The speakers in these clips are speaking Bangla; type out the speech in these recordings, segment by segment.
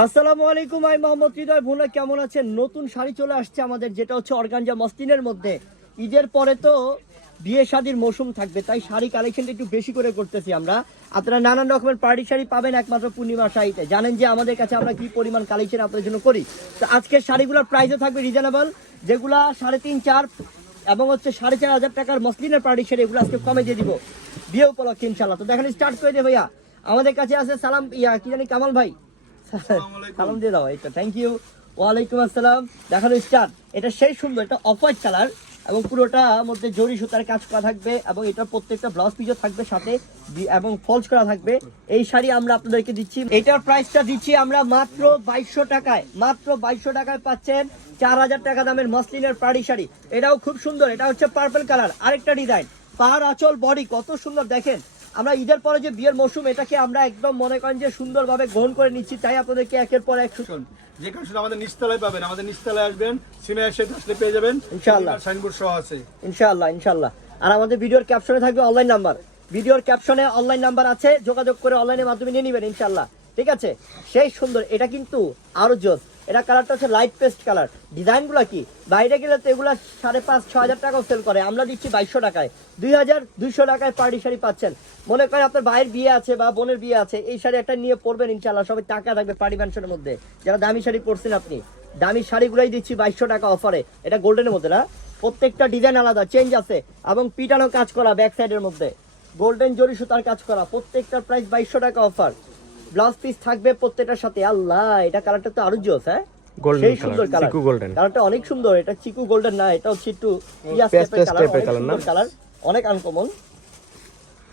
আসসালামু আলাইকুম, আমি মোহাম্মদ হৃদয় ভুনা কেমন আছেন? নতুন শাড়ি চলে আসছে আমাদের, যেটা হচ্ছে অর্গানজা মসলিনের মধ্যে। ঈদের পরে তো বিয়ে শাদির মৌসুম থাকবে, তাই শাড়ি কালেকশনটা একটু বেশি করে করতেছি আমরা। আপনারা নানান রকমের পার্টি শাড়ি পাবেন একমাত্র পূর্ণিমা শাড়িতে। জানেন যে আমাদের কাছে আমরা কি পরিমাণ কালেকশন আপনাদের জন্য করি? তো আজকের শাড়িগুলোর প্রাইসও থাকবে রিজনেবল যেগুলা সাড়ে তিন, চার এবং হচ্ছে সাড়ে চার হাজার টাকার মসলিনের পার্টি শাড়ি, এগুলো আজকে কমে দিয়ে দিব। বিয়ে উপলক্ষে ইনশাল্লাহ তো দেখেন স্টার্ট করে দে ভাইয়া। আমাদের কাছে আছে সালাম, ইয়া, কি জানি, কামাল ভাই। সালাম দিয়ে দাও এটা থ্যাংক ইউ ওয়ালাইকুম আসসালাম। দেখানো স্টার্ট এটা সেই সুন্দর, এটা অফ হোয়াইট কালার এবং পুরোটা মধ্যে জরি সুতার কাজ করা থাকবে এবং এটা প্রত্যেকটা ব্লাউজ পিসও থাকবে সাথে এবং ফলস করা থাকবে। এই শাড়ি আমরা আপনাদেরকে দিচ্ছি। এটার প্রাইসটা দিচ্ছি আমরা মাত্র বাইশশো টাকায়। মাত্র বাইশশো টাকায় পাচ্ছেন চার হাজার টাকা দামের মসলিনের পাড়ি শাড়ি। এটাও খুব সুন্দর, এটা হচ্ছে পার্পল কালার আরেকটা ডিজাইন পাহাড় আঁচল বডি কত সুন্দর দেখেন। আমরা ঈদের পরে যে বিয়ের মৌসুম এটাকে আমরা একদম মনে করেন যে সুন্দরভাবে গ্রহণ করে নিচ্ছি তাই আপনাদেরকে একের পর এক শুনুন, যেখানে শুধু আমাদের নিচতলায় পাবেন আমাদের নিচতলায় আসবেন সিমে এসে আসলে পেয়ে যাবেন। ইনশাআল্লাহ। সাইনবোর্ড সহ আছে। ইনশাআল্লাহ ইনশাআল্লাহ। আর আমাদের ভিডিওর ক্যাপশনে থাকবে অনলাইন নাম্বার ভিডিওর ক্যাপশনে অনলাইন নাম্বার আছে যোগাযোগ করে অনলাইনের মাধ্যমে নিয়ে নেবেন ইনশাআল্লাহ। ঠিক আছে? সেই সুন্দর এটা কিন্তু আরও জোস এটা কালারটা হচ্ছে লাইট পেস্ট কালার ডিজাইনগুলো কি? বাইরে গেলে তো এগুলো সাড়ে পাঁচ, ছ হাজার টাকাও সেল করে। আমরা দিচ্ছি বাইশশো টাকায়। দুই হাজার দুইশো টাকায় পার্টি শাড়ি পাচ্ছেন। মনে করেন আপনার ভাইয়ের বিয়ে আছে বা বোনের বিয়ে আছে, এই শাড়ি একটা নিয়ে পরবেন ইনশাআল্লাহ। সবাই টাকা থাকবে পার্টি ম্যানশনের মধ্যে। যারা দামি শাড়ি পরছেন আপনি। দামি শাড়িগুলোই দিচ্ছি বাইশশো টাকা অফারে এটা গোল্ডেনের মধ্যে না? প্রত্যেকটা ডিজাইন আলাদা চেঞ্জ আছে। এবং পিটানো কাজ করা ব্যাক সাইডের মধ্যে। গোল্ডেন জরি সুতার কাজ করা। প্রত্যেকটার প্রাইস বাইশশো টাকা অফার ব্লাউজ পিস থাকবে প্রত্যেকটার সাথে। আল্লাহ এটা কালারটা তো আরও জোস হ্যাঁ? সেই সুন্দর কালার চিকু। কালারটা অনেক সুন্দর এটা চিকু গোল্ডেন না এটা হচ্ছে একটু কালার অনেক আনকমন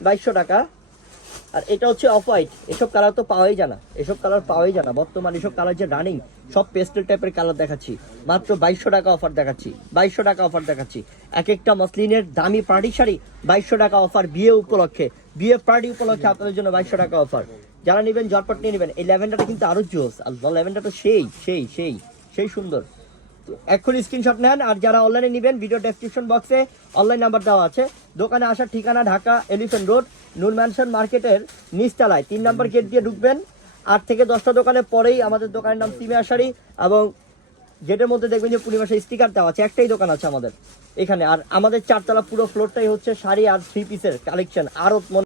বাইশশো টাকা। আর এটা হচ্ছে অফ হোয়াইট এসব কালার তো পাওয়াই জানা এসব কালার পাওয়াই জানা বর্তমানে এসব কালার যে রানিং সব পেস্টেল টাইপের কালার দেখাচ্ছি। মাত্র বাইশশো টাকা অফার দেখাচ্ছি। বাইশশো টাকা অফার দেখাচ্ছি। এক একটা মসলিনের দামি পার্টি শাড়ি, বাইশশো টাকা অফার বিয়ে উপলক্ষে। বিয়ে পার্টি উপলক্ষে আপনাদের জন্য বাইশশো টাকা অফার যারা নেবেন জটপট নিয়ে নেবেন। এই ল্যাভেন্ডারটা কিন্তু আরও জোস। আর ল্যাভেন্ডার তো সেই সেই সেই সেই সুন্দর। এখন স্ক্রিনশট নেন আর যারা অনলাইনে নেবেন ভিডিও ডেসক্রিপশন বক্সে অনলাইন নাম্বার দেওয়া আছে। দোকানে আসার ঠিকানা Dhaka elephant road Noon mansion মার্কেটের নিচতলায়। তিন নম্বর গেট দিয়ে ঢুকবেন। আট থেকে দশটা দোকানের পরেই আমাদের দোকানের নাম সিমে আশারি এবং গেটের মধ্যে দেখবেন যে পূর্ণিমাসের স্টিকার দেওয়া আছে। একটাই দোকান আছে আমাদের। এখানে আর আমাদের চারতলা পুরো ফ্লোরটাই হচ্ছে শাড়ি আর থ্রি পিসের কালেকশন আরও মনে